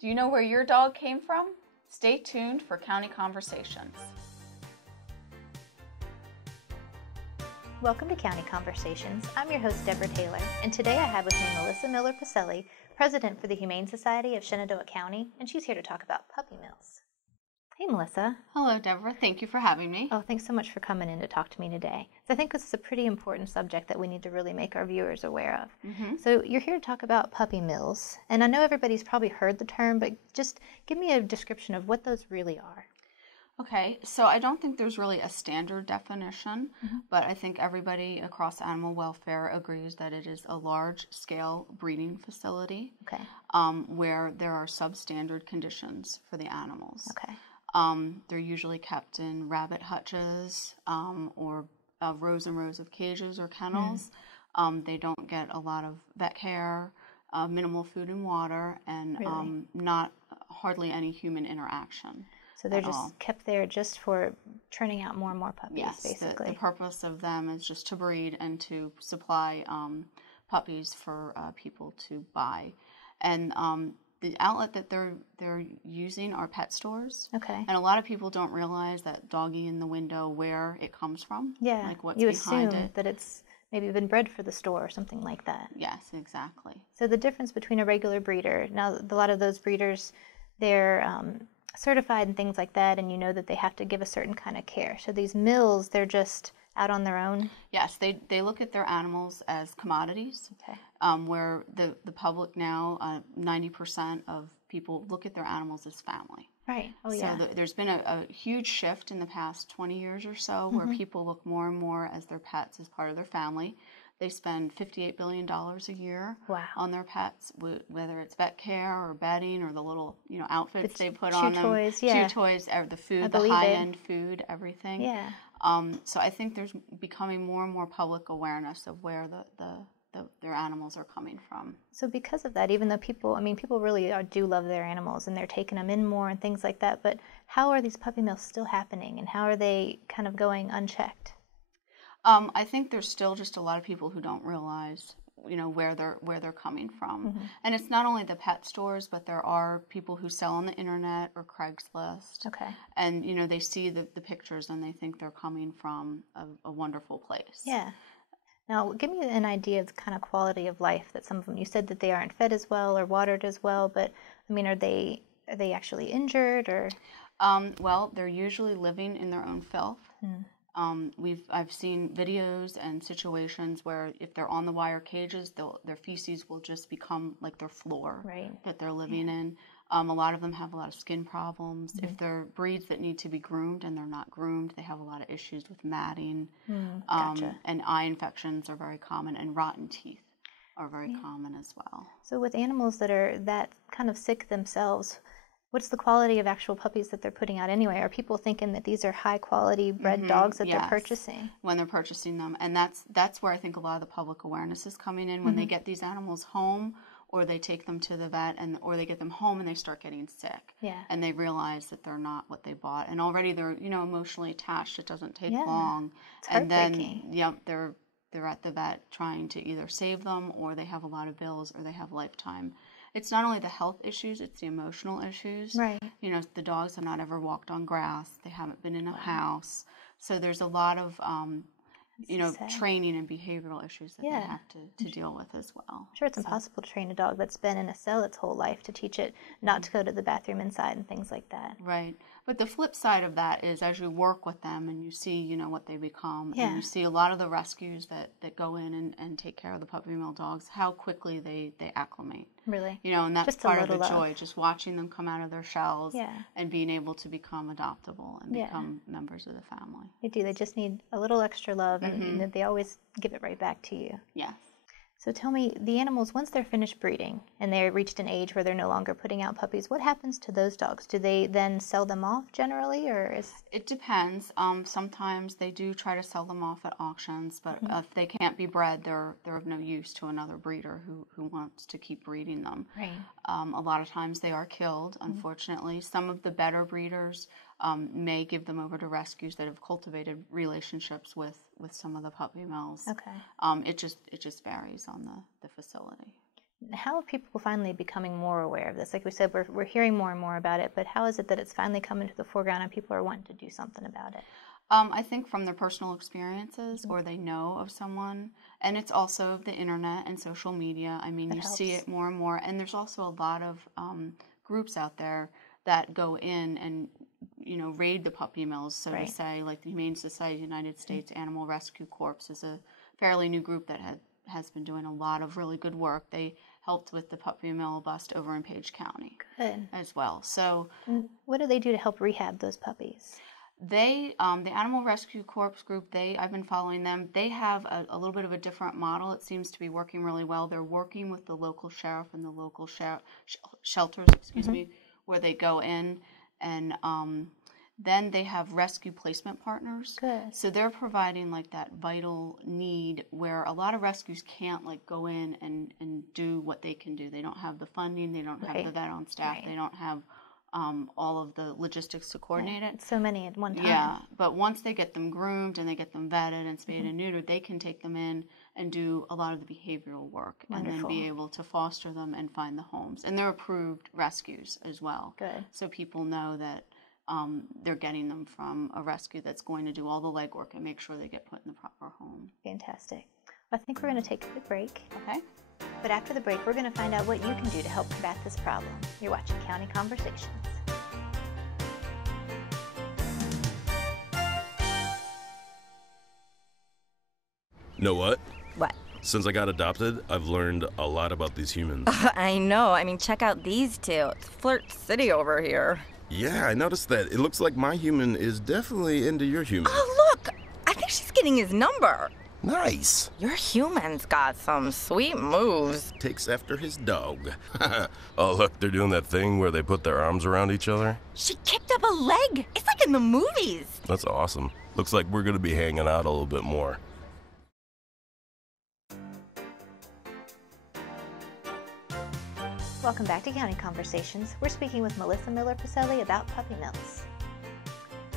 Do you know where your dog came from? Stay tuned for County Conversations. Welcome to County Conversations. I'm your host, Deborah Taylor, and today I have with me Melissa Miller-Piselli, President for the Humane Society of Shenandoah County, and she's here to talk about puppy mills. Hey, Melissa. Hello, Deborah. Thank you for having me. Oh, thanks so much for coming in to talk to me today. So I think this is a pretty important subject that we need to really make our viewers aware of. So you're here to talk about puppy mills, and I know everybody's probably heard the term, but just give me a description of what those really are. Okay, so I don't think there's really a standard definition, but I think everybody across animal welfare agrees that it is a large-scale breeding facility where there are substandard conditions for the animals. Okay. They're usually kept in rabbit hutches or rows and rows of cages or kennels. They don't get a lot of vet care, minimal food and water, and not hardly any human interaction. So they're just kept there just for churning out more and more puppies, basically. The purpose of them is just to breed and to supply puppies for people to buy. And the outlet that they're using are pet stores. Okay. And a lot of people don't realize that doggy in the window, where it comes from. Yeah. Like what's you behind assume it. that it's maybe been bred for the store or something like that. Yes, exactly. So the difference between a regular breeder, now a lot of those breeders, they're certified and things like that, and you know that they have to give a certain kind of care. So these mills, they're just out on their own? Yes, they look at their animals as commodities. Okay. Where the public now, 90% of people look at their animals as family. Right. Oh, yeah. So there's been a huge shift in the past 20 years or so where people look more and more as their pets as part of their family. They spend $58 billion a year on their pets, whether it's vet care or bedding or the little outfits they put on them. Toys, Chew toys, the food, the high-end food, everything. Yeah. So I think there's becoming more and more public awareness of where their animals are coming from. So because of that, even though people really do love their animals and they're taking them in more and things like that, but how are these puppy mills still happening and how are they kind of going unchecked? I think there's still just a lot of people who don't realize, where they're coming from. And it's not only the pet stores, but there are people who sell on the internet or Craigslist. Okay. And, they see the pictures and they think they're coming from a wonderful place. Yeah. Now, give me an idea of the kind of quality of life that some of them, you said that they aren't fed as well or watered as well, but, are they actually injured or? Well, they're usually living in their own filth. I've seen videos and situations where if they're on the wire cages, their feces will just become like their floor that they're living in. A lot of them have a lot of skin problems. If they're breeds that need to be groomed and they're not groomed, they have a lot of issues with matting. Gotcha. And eye infections are very common, and rotten teeth are very common as well. So with animals that are that kind of sick themselves, what's the quality of actual puppies that they're putting out anyway? Are people thinking that these are high-quality bred dogs that they're purchasing? When they're purchasing them. And that's where I think a lot of the public awareness is coming in. When they get these animals home or they take them to the vet or they get them home and they start getting sick. Yeah. And they realize that they're not what they bought. And already they're, emotionally attached. It doesn't take long. It's and heartbreaking. then, they're at the vet trying to either save them or they have a lot of bills or they have lifetime. It's not only the health issues, it's the emotional issues. Right. The dogs have not ever walked on grass. They haven't been in a house. So there's a lot of, training and behavioral issues that they have to deal with as well. I'm sure it's impossible to train a dog that's been in a cell its whole life to teach it not to go to the bathroom inside and things like that. Right. But the flip side of that is as you work with them and you see, what they become, and you see a lot of the rescues that go in and take care of the puppy mill dogs, how quickly they acclimate. Really? And that's just part of the joy, just watching them come out of their shells Yeah. and being able to become adoptable and become members of the family. They do. They just need a little extra love, and they always give it right back to you. Yes. So tell me, the animals, once they're finished breeding and they're reached an age where they're no longer putting out puppies, what happens to those dogs? Do they then sell them off generally, or is... It depends. Sometimes they do try to sell them off at auctions, but if they can't be bred, they're of no use to another breeder who wants to keep breeding them. Right. A lot of times they are killed, unfortunately. Some of the better breeders may give them over to rescues that have cultivated relationships with some of the puppy mills. Okay. It just varies on the facility. How are people finally becoming more aware of this? Like we said, we're hearing more and more about it, but how is it that it's finally coming to the foreground and people are wanting to do something about it? I think from their personal experiences, or they know of someone, and it's also the internet and social media. I mean, you see it more and more, and there's also a lot of groups out there that go in and, you know, raid the puppy mills, so to say, like the Humane Society of the United States Animal Rescue Corps is a fairly new group that has been doing a lot of really good work. They helped with the puppy mill bust over in Page County as well. So what do they do to help rehab those puppies? They, the Animal Rescue Corps group, I've been following them. They have a little bit of a different model. It seems to be working really well. They're working with the local sheriff and the local shelters, where they go in, and then they have rescue placement partners. Good. So they're providing like that vital need where a lot of rescues can't like go in and do what they can do. They don't have the funding. They don't have the vet on staff. They don't have all of the logistics to coordinate it. So many at one time. Yeah, but once they get them groomed and they get them vetted and spayed and neutered, they can take them in and do a lot of the behavioral work and then be able to foster them and find the homes. And they're approved rescues as well. Good. So people know that they're getting them from a rescue that's going to do all the legwork and make sure they get put in the proper home. Fantastic. Well, I think we're going to take a quick break. Okay. But after the break, we're going to find out what you can do to help combat this problem. You're watching County Conversations. Know what? What? Since I got adopted, I've learned a lot about these humans. I know. I mean, check out these two. It's Flirt City over here. Yeah, I noticed that. It looks like my human is definitely into your human. Oh, look! I think she's getting his number. Nice. Your human's got some sweet moves. Takes after his dog. Oh, look, they're doing that thing where they put their arms around each other. She kicked up a leg. It's like in the movies. That's awesome. Looks like we're going to be hanging out a little bit more. Welcome back to County Conversations. We're speaking with Melissa Miller-Piselli about puppy mills.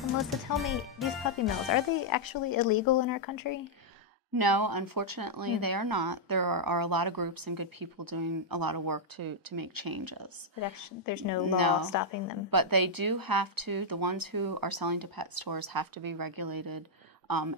So Melissa, tell me, these puppy mills, are they actually illegal in our country? No, unfortunately, they are not. There are a lot of groups and good people doing a lot of work to make changes. But actually, there's no law stopping them. But they do have to, the ones who are selling to pet stores have to be regulated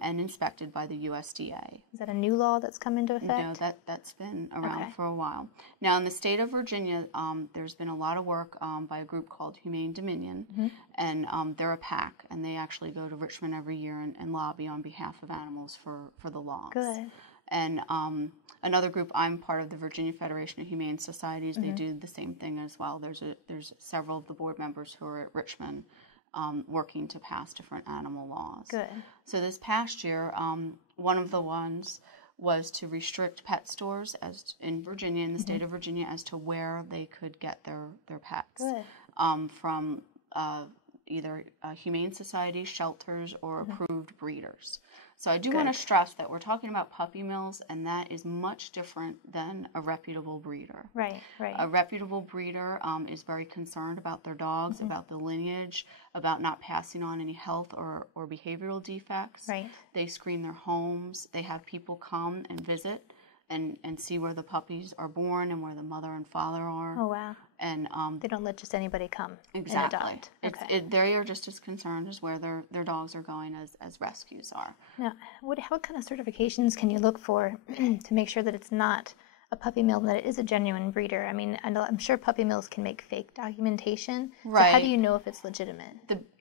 and inspected by the USDA. Is that a new law that's come into effect? No, that's been around for a while. Now, in the state of Virginia, there's been a lot of work by a group called Humane Dominion, and they're a PAC, and they actually go to Richmond every year and lobby on behalf of animals for the laws. Good. And another group, I'm part of the Virginia Federation of Humane Societies. They do the same thing as well. There's several of the board members who are at Richmond working to pass different animal laws. Good. So this past year, one of the ones was to restrict pet stores as in Virginia, in the state of Virginia, as to where they could get their pets from either humane societies, shelters, or approved breeders. So I do want to stress that we're talking about puppy mills, and that is much different than a reputable breeder. Right. A reputable breeder is very concerned about their dogs, about the lineage, about not passing on any health or behavioral defects. Right. They screen their homes. They have people come and visit and see where the puppies are born and where the mother and father are. Oh, wow. And they don't let just anybody come exactly. and adopt. They are just as concerned as where their dogs are going as rescues are. Now, what kind of certifications can you look for to make sure that it's not a puppy mill, that it is a genuine breeder? I mean, I'm sure puppy mills can make fake documentation. Right. So how do you know if it's legitimate?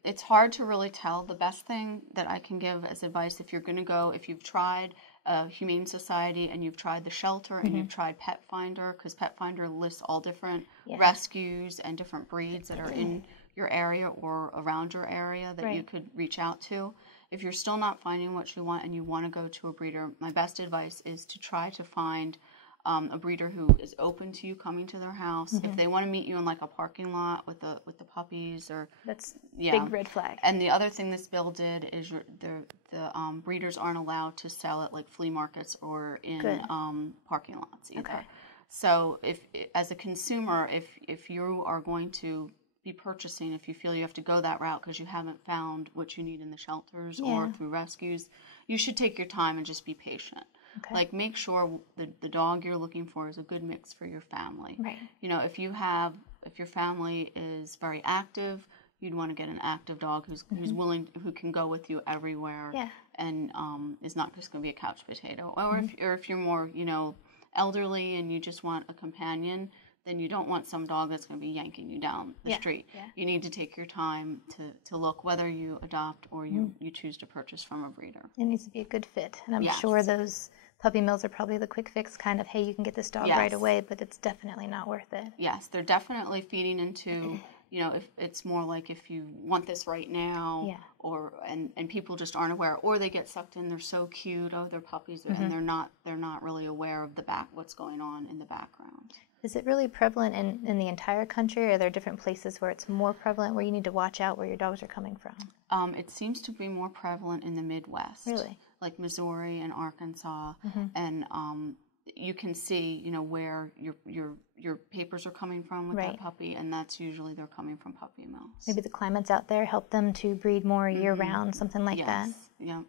It's hard to really tell. The best thing that I can give as advice, if you're going to go, if you've tried a Humane Society and you've tried the shelter and you've tried Pet Finder, because Pet Finder lists all different rescues and different breeds that are in your area or around your area that you could reach out to. If you're still not finding what you want and you want to go to a breeder, my best advice is to try to find a breeder who is open to you coming to their house. If they want to meet you in like a parking lot with the puppies, or that's big red flag. And the other thing this bill did is the breeders aren't allowed to sell at like flea markets or in parking lots either. Okay. So if as a consumer, if you are going to be purchasing, if you feel you have to go that route because you haven't found what you need in the shelters or through rescues, you should take your time and just be patient. Okay. Like, make sure the dog you're looking for is a good mix for your family. Right. You know, if your family is very active, you'd want to get an active dog who's willing, who can go with you everywhere, and is not just going to be a couch potato. Or if you're more, you know, elderly and you just want a companion, then you don't want some dog that's going to be yanking you down the street. Yeah. You need to take your time to look, whether you adopt or you choose to purchase from a breeder. It needs to be a good fit. And I'm sure those puppy mills are probably the quick fix kind of, hey, you can get this dog right away, but it's definitely not worth it. Yes, they're definitely feeding into, you know, if it's more like if you want this right now, or and people just aren't aware, or they get sucked in, they're so cute, oh, they're puppies, and they're not really aware of what's going on in the background. Is it really prevalent in the entire country, or are there different places where it's more prevalent, where you need to watch out where your dogs are coming from? It seems to be more prevalent in the Midwest. Really? Like Missouri and Arkansas, and you can see, you know, where your papers are coming from with that puppy, and that's usually they're coming from puppy mills. Maybe the climates out there help them to breed more year-round, something like that. Yeah,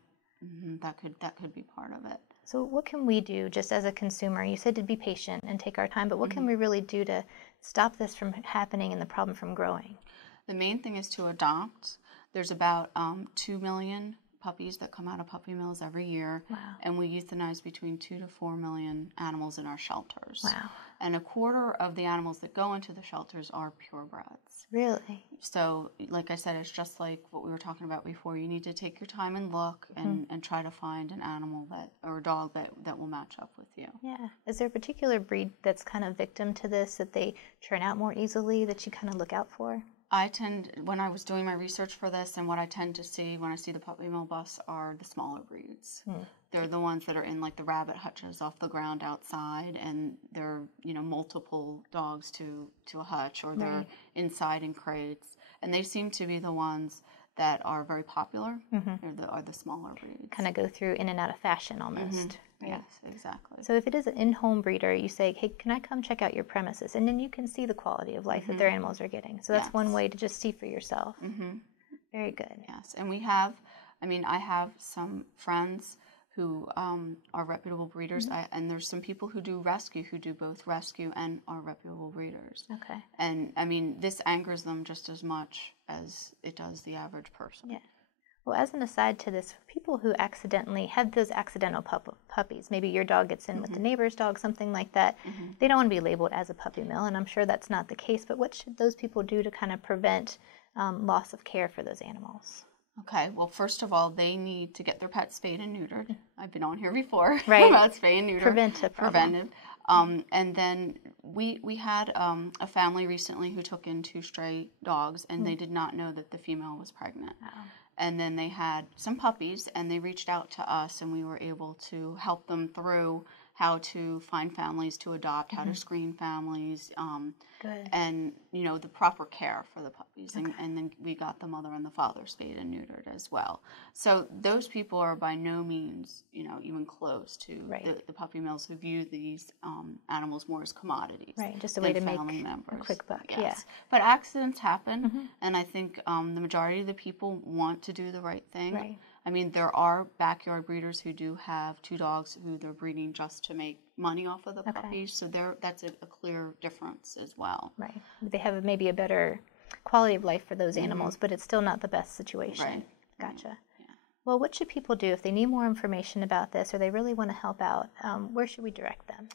that could be part of it. So what can we do just as a consumer? You said to be patient and take our time, but what can we really do to stop this from happening and the problem from growing? The main thing is to adopt. There's about 2 million puppies that come out of puppy mills every year, and we euthanize between 2 to 4 million animals in our shelters. Wow. And a quarter of the animals that go into the shelters are purebreds. Really? So, like I said, it's just like what we were talking about before. You need to take your time and look and try to find an animal or a dog that will match up with you. Yeah. Is there a particular breed that's kind of victim to this, that they churn out more easily, that you kind of look out for? When I was doing my research for this, and what I tend to see when I see the puppy mill bus are the smaller breeds. They're the ones that are in like the rabbit hutches off the ground outside, and they're, you know, multiple dogs to a hutch, or they're inside in crates, and they seem to be the ones that are very popular. Are the smaller breeds. Kind of go through in and out of fashion almost. Right? Yes, exactly. So if it is an in-home breeder, you say, hey, can I come check out your premises? And then you can see the quality of life that their animals are getting. So that's one way to just see for yourself. Very good. Yes, and I have some friends who are reputable breeders, and there's some people who do rescue, who do both rescue and are reputable breeders. Okay. And, I mean, this angers them just as much as it does the average person. Yeah. Well, as an aside to this, people who accidentally have those accidental puppies, maybe your dog gets in with the neighbor's dog, something like that, they don't want to be labeled as a puppy mill, and I'm sure that's not the case, but what should those people do to kind of prevent loss of care for those animals? Okay, well, first of all, they need to get their pets spayed and neutered. I've been on here before about spay and neuter. Preventive. And then we had a family recently who took in 2 stray dogs, and they did not know that the female was pregnant. Wow. And then they had some puppies, and they reached out to us, and we were able to help them through how to find families to adopt, how to screen families, and, you know, the proper care for the puppies. And then we got the mother and the father spayed and neutered as well. So those people are by no means, you know, even close to the puppy mills who view these animals more as commodities. Right, just a way to make a quick buck. Yes. Yeah. But accidents happen, and I think the majority of the people want to do the right thing. Right. I mean, there are backyard breeders who do have 2 dogs who they're breeding just to make money off of the puppies, so that's a clear difference as well. Right. They have maybe a better quality of life for those animals, but it's still not the best situation. Right. Gotcha. Yeah. Well, what should people do if they need more information about this, or they really want to help out? Where should we direct them?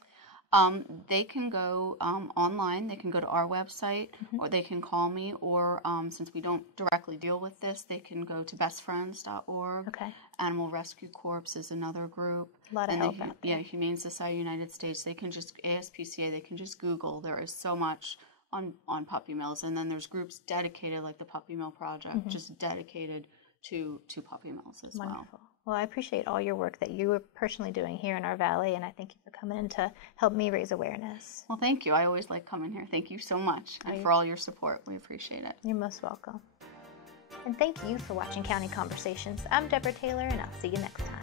They can go online. They can go to our website, or they can call me, or since we don't directly deal with this, they can go to bestfriends.org. Okay. Animal Rescue Corps is another group. A lot of help out there. Yeah, Humane Society United States. They can just, ASPCA, they can just Google. There is so much on puppy mills. And then there's groups dedicated, like the Puppy Mill Project, just dedicated to puppy mills as well. Wonderful. Well, I appreciate all your work that you are personally doing here in our valley, and I thank you for coming in to help me raise awareness. Well, thank you. I always like coming here. Thank you so much, and for all your support. We appreciate it. You're most welcome. And thank you for watching County Conversations. I'm Deborah Taylor, and I'll see you next time.